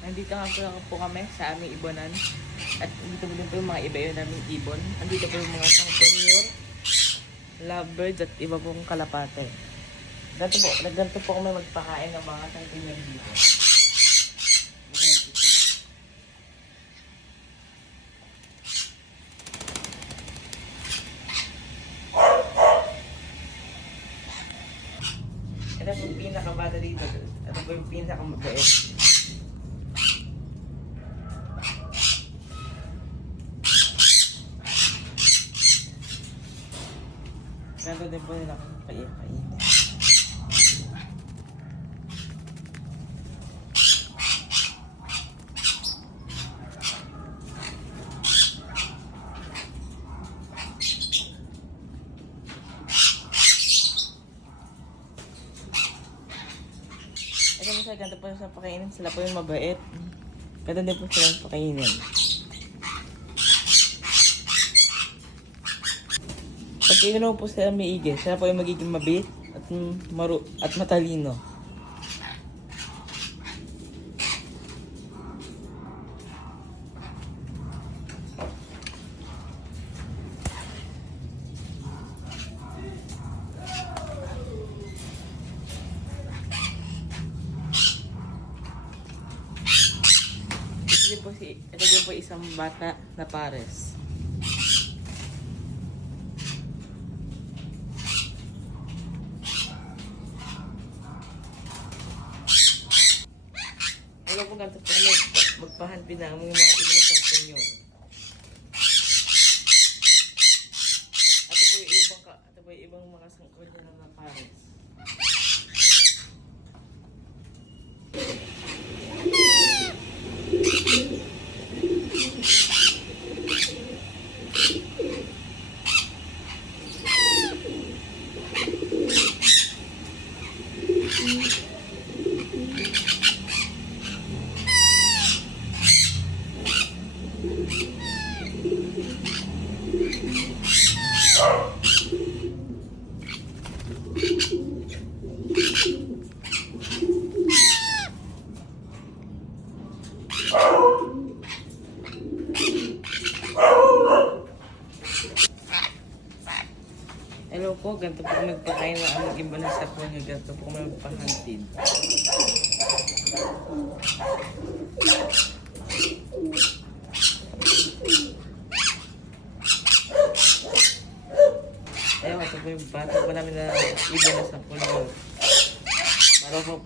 Nandito nga po kami sa aming ibonan. At dito din po yung mga iba yun naming ibon. Nandito po yung mga sangkonyor, lovebirds at iba pong kalapate. Ganito po kami magpakain ng mga sangkonyor dito. Ito po yung pinakabata dito. Ito po yung pinakamabait. Ganito din po nila kainin. Ito po ganito po sa pakainin. Sila po yung mabait. Ganito din po sila pakainin. Pag inunaw po sila maigi, sila po yung magiging mabait at matalino. Ito din po isang bata na pares. Wala po ganito po magpahanpin na ang mga ibang sangkonyor. Ito po yung ibang mga sangkonyor na pares. Hello po, ganito po nagpakain na ang iba na sa po niya. Ganito po magpahantid. Ayun, ito po yung bata po namin na iba na sa po niya. Para po